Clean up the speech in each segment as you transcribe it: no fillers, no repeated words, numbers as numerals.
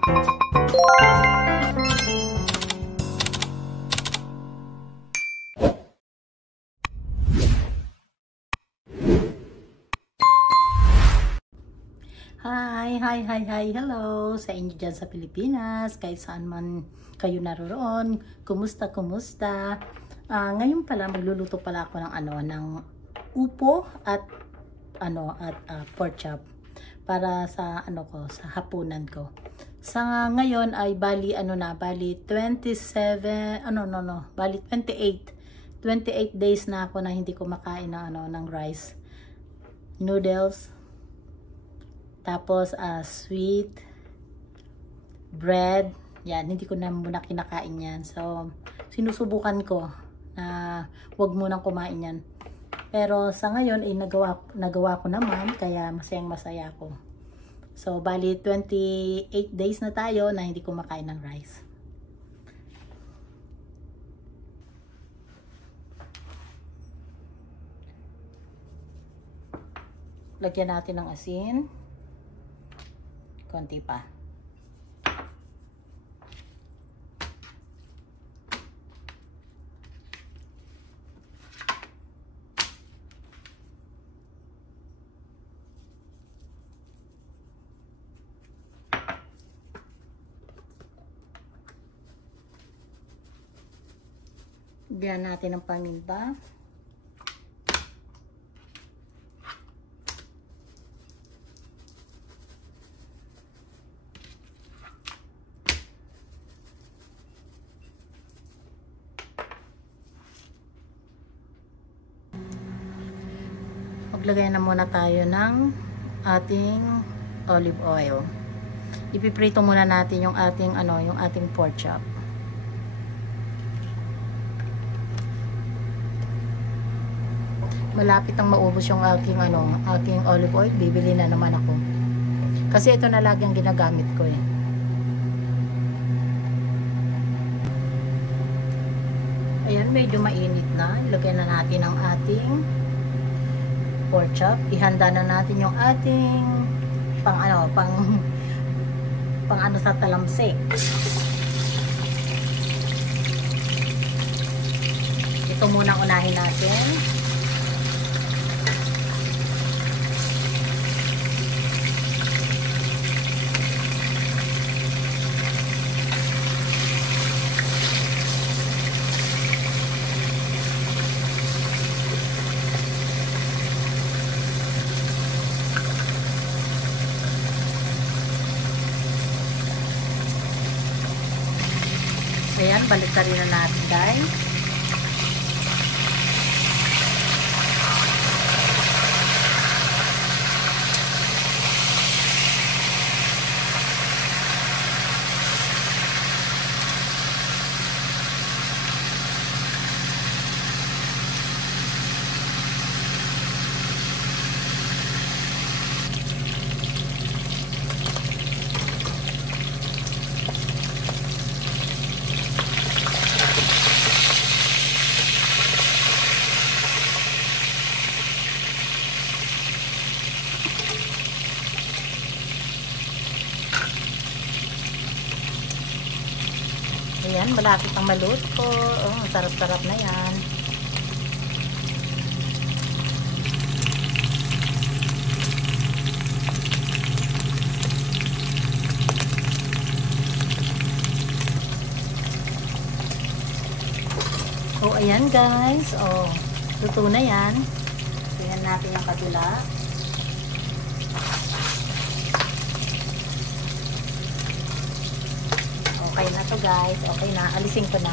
Hi, hello sa inyo dyan sa Pilipinas, kahit saan man kayo naroroon. Kumusta? Ngayon pala magluluto pala ako ng upo at pork chop para sa sa hapunan ko. Sa ngayon ay bali 28 days na ako na hindi kumakain ng rice, noodles. Tapos, sweet, bread, yan, hindi ko na muna kinakain yan. So, sinusubukan ko na wag munang kumain yan. Pero sa ngayon, ay nagawa ko naman, kaya masayang-masaya ako. So, bali 28 days na tayo na hindi kumakain ng rice. Lagyan natin ng asin. Konti pa. Lagyan natin ng paminta. Maglagay na muna tayo ng ating olive oil. Ipiprito muna natin yung ating pork chop. Malapit ang maubos yung aking olive oil, bibili na naman ako. Kasi ito na lagi ang ginagamit ko eh. Ayan, medyo mainit na. Ilagay na natin ang ating pork chop. Ihanda na natin yung ating pang sa talamsik. Ito muna unahin natin. Ayan, baliktarin na natin guys. Ayan, malapit ang maluto. Oh, sarap-sarap na yan. Oh, ayan guys. Oh, luto na yan. Tingnan natin yung kabila. Okay na to guys. Okay na. Alisin ko na.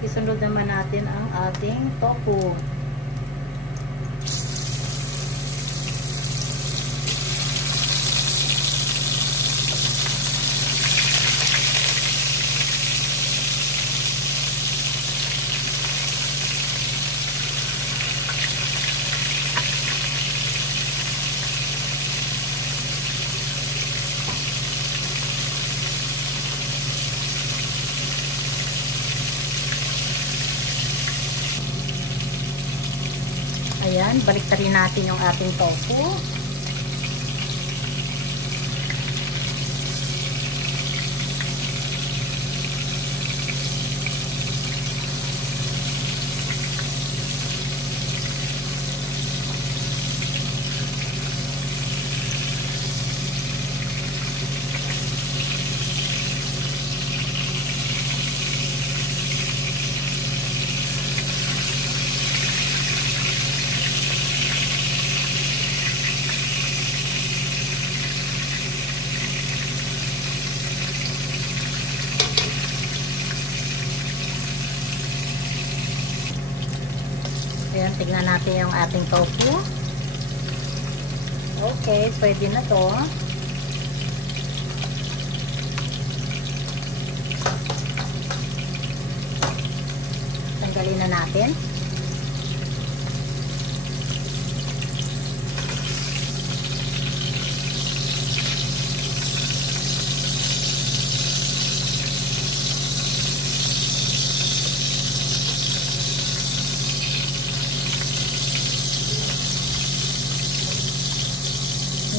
Isunod naman natin ang ating tofu. Ayan, baliktarin natin yung ating tofu. Ayan, tignan natin yung ating tofu. Okay, pwede na to. Tanggalin na natin.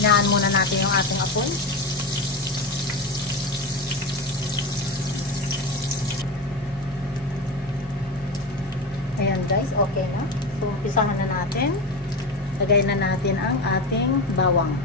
Hinaan muna natin yung ating apoy. Ayan guys, okay na. So, umpisahan na natin. Lagay na natin ang ating bawang.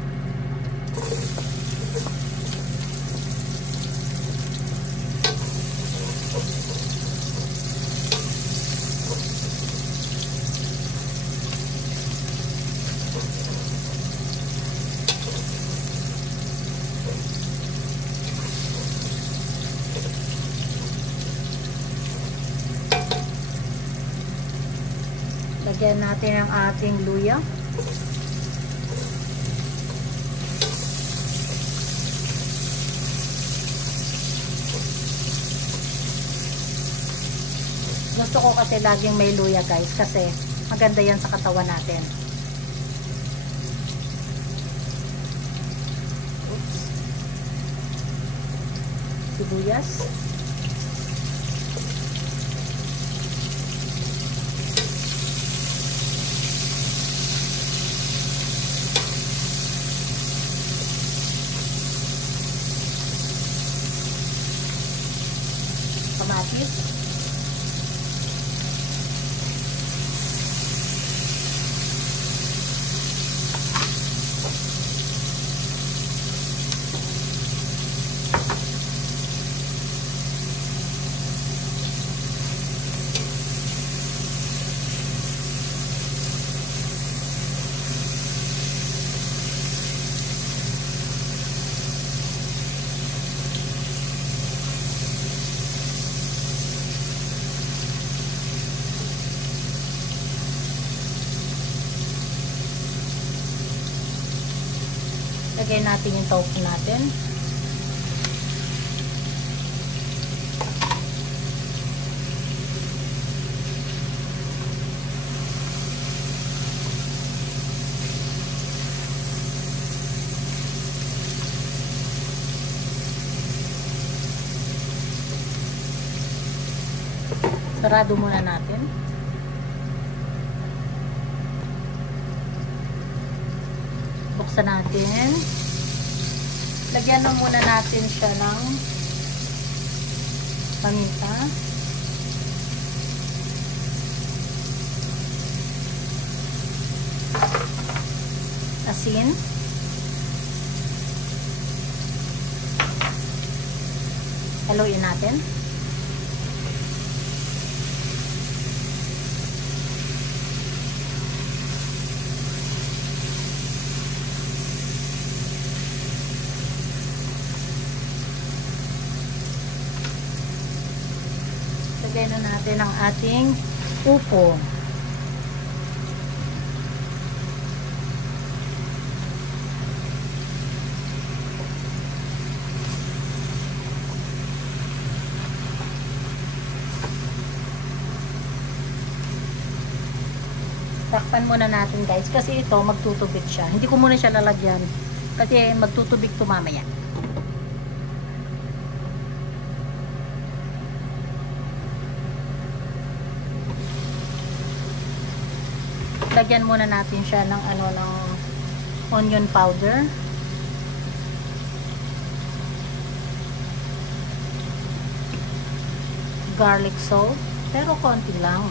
Lagyan natin ang ating luya. Gusto ko kasi laging may luya guys kasi maganda yan sa katawan natin. Oops. Sibuyas. Kamatis. Lagyan natin yung tofu natin. Sarado muna natin. Buksan natin. Lagyan na muna natin siya ng paminta. Asin. Haluin natin. Lagyan na natin ang ating upo. Takpan muna natin guys kasi ito magtutubig siya. Hindi ko muna siya lalagyan kasi magtutubig to mamaya. Lagyan muna natin siya ng ng onion powder. Garlic salt, pero konti lang.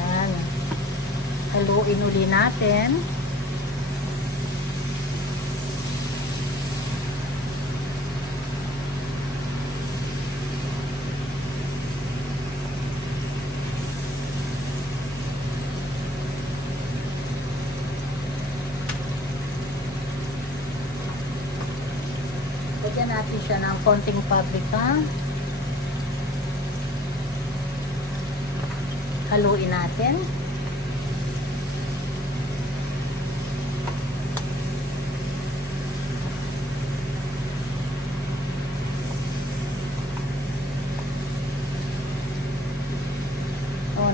Ayan. Haluin uli natin. Lagyan natin siya ng konting paprika. Haluin natin.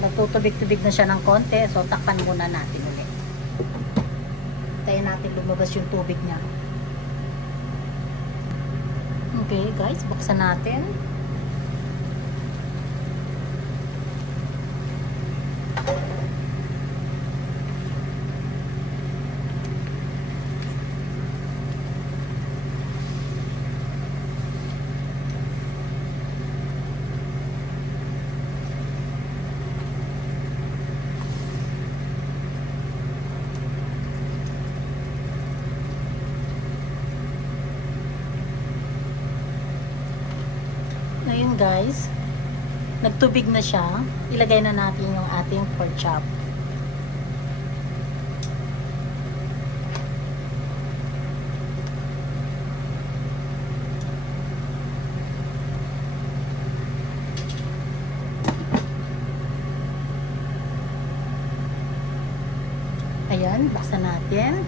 Nagtutubig-tubig na siya ng konti. So, takpan muna natin ulit. Tayo natin lumabas yung tubig niya. Okay, guys. Buksan natin. Ngayon guys, nagtubig na siya. Ilagay na natin yung ating pork chop. Ayan, baksan natin.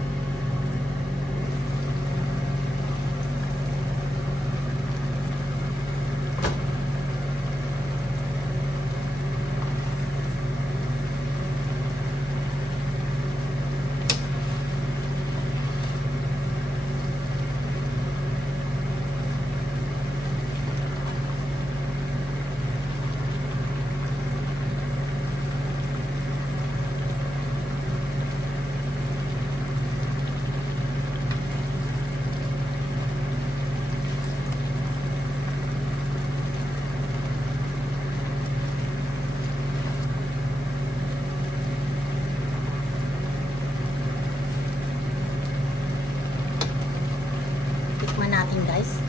Tikman natin guys.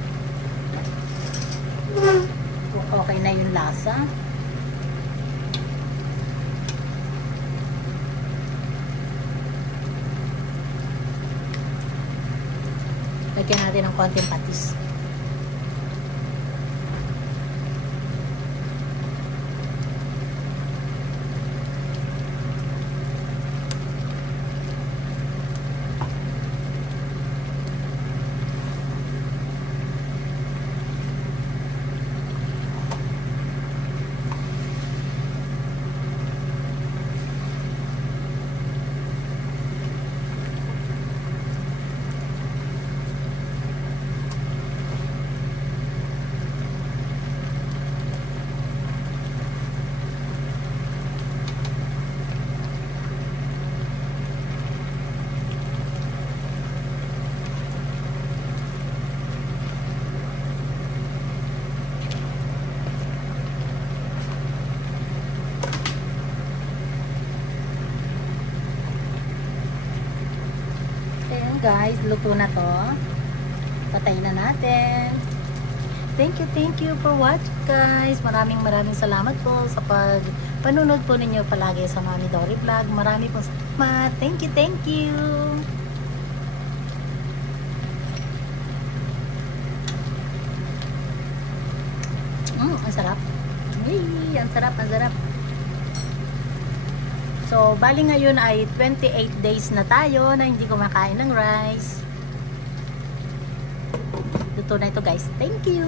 Okay na yung lasa. Lagyan natin ng konting patis. Guys, luto na to. Patayin na natin. Thank you for watching guys. Maraming salamat po sa panunod po ninyo palagi sa Mami Dory Vlog. Marami pong salamat. Thank you. Ang sarap. Yay, ang sarap. So, bali ngayon ay 28 days na tayo na hindi kumakain ng rice. Luto na ito guys. Thank you!